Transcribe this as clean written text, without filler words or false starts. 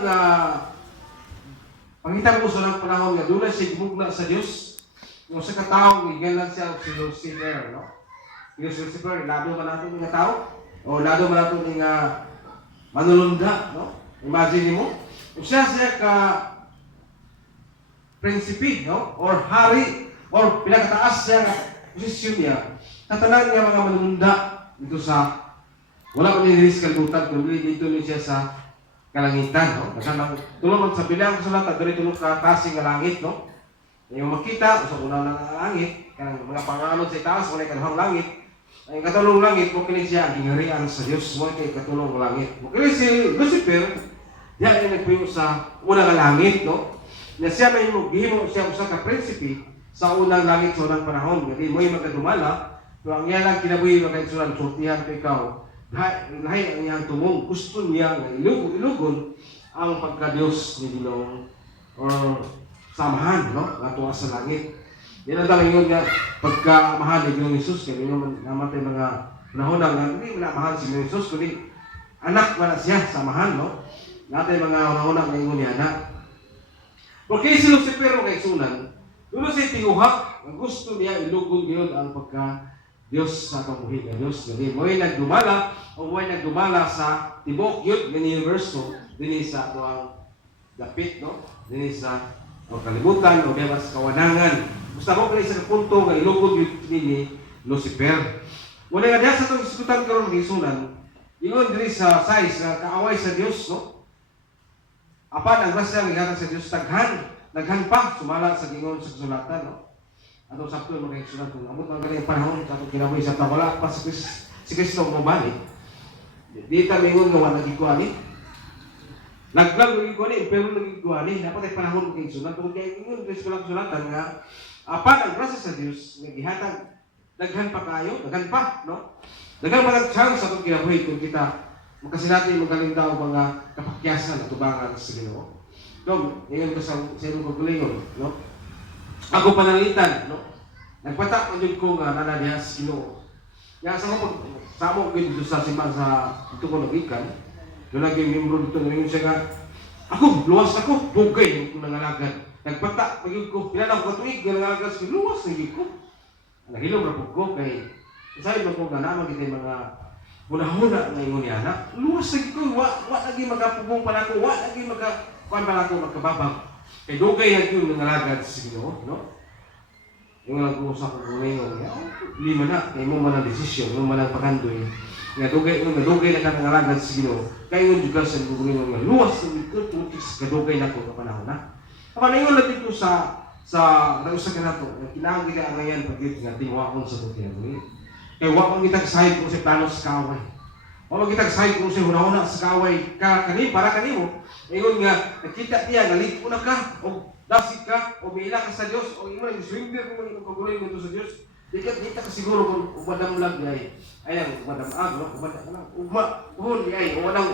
unang pangita mo sa unang panahon nga doon siya gimugna sa Dios. Yung sa kataong igalan siya si Lucifer, no? Yung si Lucifer, lado man nato nga tao o lado man nato nga manulunda, no? Imagine mo, siya ka prinsipe, no? Or hari, or pinakataas siya nga posisyon niya. Tatanan niya mga manulunda dito sa wala ko nilis kalbutan kundi dito ni siya sa kalangitan, no? Kasi nang tulong sa bilang sa lahat diri tulong ka kasing nga langit, no? Yung makita sa una ng langit, kanang mga pangalod sa itaas wala kanang langit. Ang katulong langit mo kini siya ang gingarian sa Dios, mo kay katulong langit. Mo kini si Lucifer, diya ay nagpuyo sa unang langit, no? Na siya may gihimo siya usa ka prinsipe sa unang langit sa unang panahon. Hindi mo magkadumala, pero ang iya lang kinabuhi magkaitsuran, sultihan ko ikaw. Lahi ang iyang tumong, gusto niya nga ilugon ang pagka-Diyos ni Ginoo or samahan, no? Nga sa langit. Yan ang talagang yun nga pagkamahal ni Ginoong Jesus, kaya yun namatay mga panahon na hindi mahal si Ginoong Jesus, kundi anak wala siya, samahan, no? Natay mga panahon na ngayon niya anak. Porque si Lucifer mga isunan, doon siya tinguhak, ang gusto niya ilugon yun ang pagka-Diyos sa kabuhi ng Diyos. Jadi mo'y nagdumala o mo'y nagdumala sa tibok yun ng universo, din sa ang dapit, no? Din sa kalibutan o diba sa kawanangan. Basta mo pala sa punto nga ilugon yun ni Lucifer. Muna nga diya sa itong iskutan karon ng isunan, yun din sa size nga kaaway sa Diyos, no? Apan ang grasya ng ihatag sa Diyos naghan pa sumala sa gingon sa kasulatan, no? Ato sakto yung mga isunan kung amot ang galing panahon sa itong kinabuhi sa tawala pa si Kristo mabalik. Di ta mingon nga wala nagikuani. Naglag nagikuani, pero nagikuani. Dapat ay panahon ng isunan. Kung kaya ingon, Diyos ko lang kasulatan nga apan ang grasya sa Diyos nagihatag daghan pa kayo, daghan pa, no? Daghan pa ng chance sa itong kinabuhi kung kita magkasilati magaling daw mga kapakyasan at tubangan sa Ginoo. Dom, ngayon ko sa iyong pagkulingon, no? Ako panalitan, no? Nagpatak man yun ko nga nanadiha sa Ginoo. Nga sa mga pagsamo ko dito sa simbahan sa ito ko nagikan, doon naging membro dito, ngayon siya nga, ako, luwas ako, bugay yung nangalagad. Nagpatak, magiging ko, pinanaw ko katuig, nangalagad sa luwas, naging ko. Nahilom na po ko, kay, sabi mo ko nga naman kita yung mga huna-huna ngayon niya, na luwas lagi ko, wa lagi magapugong pala ko, wa lagi kuan pala ko magkababag. Kay dugay na yun nangalagad sa Ginoo, no? Yung nag-uusap ko ngayon, lima na, kay mo man ang desisyon, mo man ang pakandoy. Nga dugay na ka nangalagad sa Ginoo, kay yun juga sa Ginoo nga luwas lagi ko, tutis kadugay na ko kapanahon na. Kapag ngayon natin ko sa nausa ka na to, kailangan kita ang ngayon pag-ibig nga tingwakon sa ito kinabuhi. Kaya wakang kita kasahid kung sa plano sa kaway. Wakang kita kasahid kung sa hunahuna sa kaway para kanimo. Ngayon nga, nakita niya, nalit mo na ka, o dasit ka, o may ka sa Diyos, o imo na swimmer kung mga kaguloy mo ito sa Diyos. Di ka kasiguro kung umadam lang ay, ayan, umadam ag, no? Umadam, umadam,